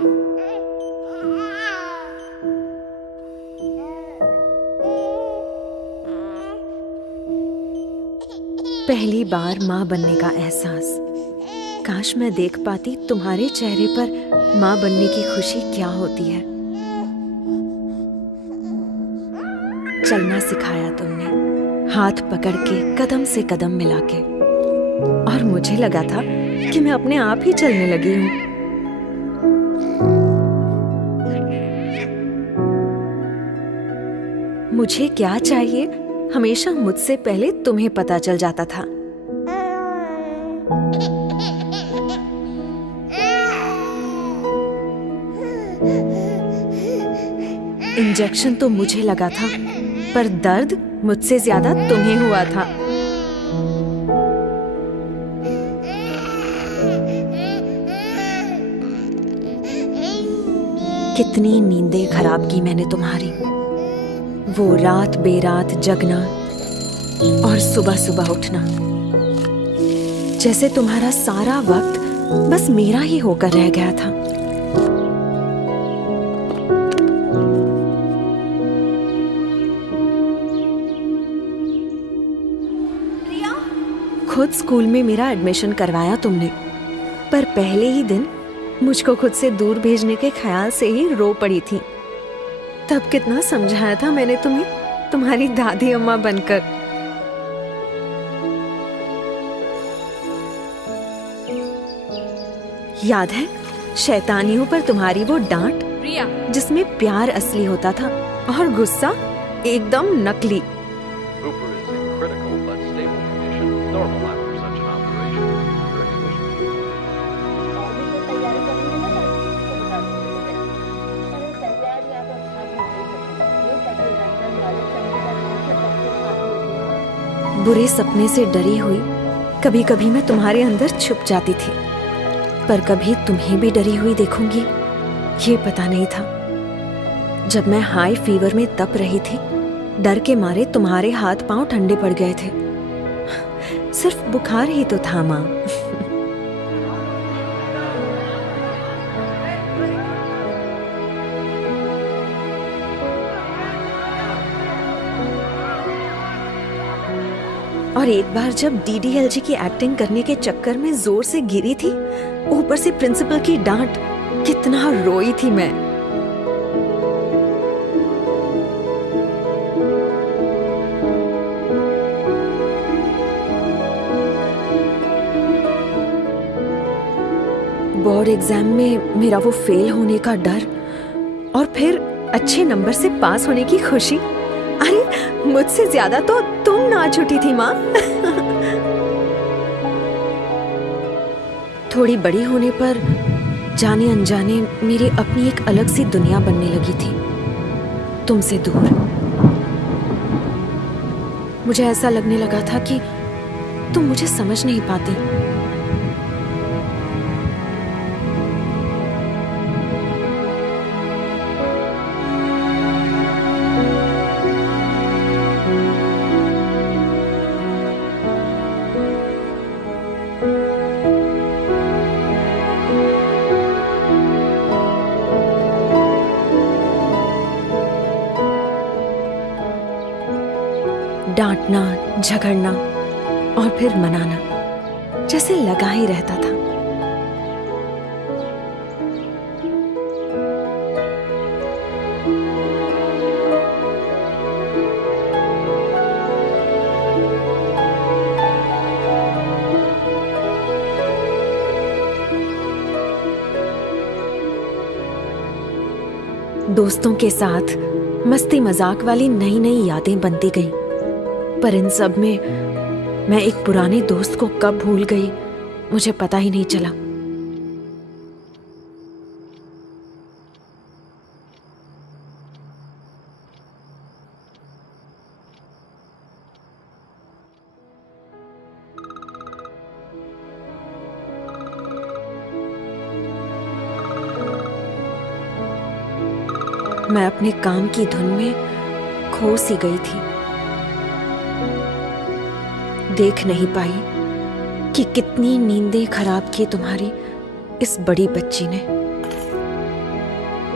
पहली बार माँ बनने का एहसास। काश मैं देख पाती तुम्हारे चेहरे पर माँ बनने की खुशी क्या होती है। चलना सिखाया तुमने, हाथ पकड़ के कदम से कदम मिला के, और मुझे लगा था कि मैं अपने आप ही चलने लगी हूँ। मुझे क्या चाहिए हमेशा मुझसे पहले तुम्हें पता चल जाता था। इंजेक्शन तो मुझे लगा था, पर दर्द मुझसे ज्यादा तुम्हें हुआ था। कितनी नींदें खराब की मैंने तुम्हारी, वो रात बेरात जगना और सुबह सुबह उठना, जैसे तुम्हारा सारा वक्त बस मेरा ही होकर रह गया था। खुद स्कूल में मेरा एडमिशन करवाया तुमने, पर पहले ही दिन मुझको खुद से दूर भेजने के ख्याल से ही रो पड़ी थी। तब कितना समझाया था मैंने तुम्हें, तुम्हारी दादी अम्मा बनकर। याद है शैतानियों पर तुम्हारी वो डांट, जिसमें प्यार असली होता था और गुस्सा एकदम नकली। बुरे सपने से डरी हुई कभी कभी मैं तुम्हारे अंदर छुप जाती थी, पर कभी तुम्हें भी डरी हुई देखूंगी ये पता नहीं था। जब मैं हाई फीवर में तप रही थी, डर के मारे तुम्हारे हाथ पांव ठंडे पड़ गए थे। सिर्फ बुखार ही तो था माँ। और एक बार जब डीडीएलजी की एक्टिंग करने के चक्कर में जोर से गिरी थी, ऊपर से प्रिंसिपल की डांट, कितना रोई थी मैं। बोर्ड एग्जाम में मेरा वो फेल होने का डर, और फिर अच्छे नंबर से पास होने की खुशी। अरे मुझसे ज्यादा तो तुम नाच उठी थी माँ। थोड़ी बड़ी होने पर जाने अनजाने मेरी अपनी एक अलग सी दुनिया बनने लगी थी, तुमसे दूर। मुझे ऐसा लगने लगा था कि तुम मुझे समझ नहीं पाती। डांटना, झगड़ना और फिर मनाना, जैसे लगा ही रहता था। दोस्तों के साथ मस्ती मजाक वाली नई नई यादें बनती गईं, पर इन सब में मैं एक पुराने दोस्त को कब भूल गई मुझे पता ही नहीं चला। मैं अपने काम की धुन में खो सी गई थी। देख नहीं पाई कि कितनी नींदें खराब की तुम्हारी इस बड़ी बच्ची ने।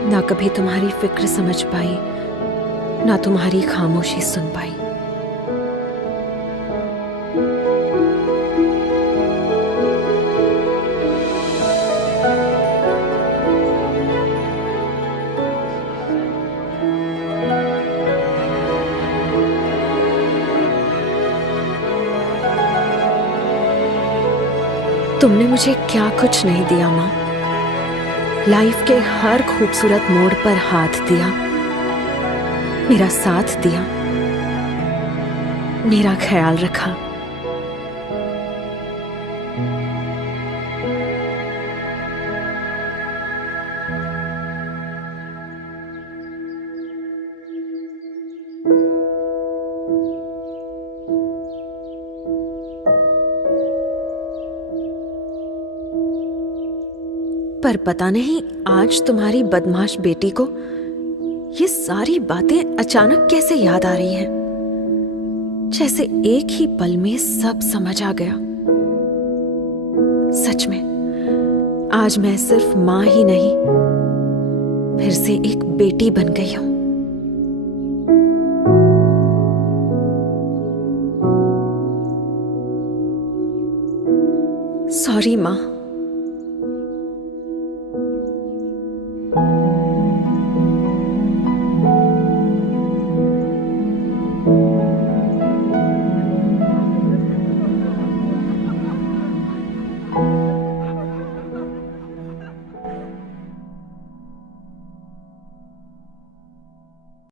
ना कभी तुम्हारी फिक्र समझ पाई, ना तुम्हारी खामोशी सुन पाई। तुमने मुझे क्या कुछ नहीं दिया माँ। लाइफ के हर खूबसूरत मोड़ पर हाथ दिया, मेरा साथ दिया, मेरा ख्याल रखा। पर पता नहीं आज तुम्हारी बदमाश बेटी को ये सारी बातें अचानक कैसे याद आ रही हैं, जैसे एक ही पल में सब समझ आ गया। सच में आज मैं सिर्फ मां ही नहीं, फिर से एक बेटी बन गई हूं। सॉरी मां।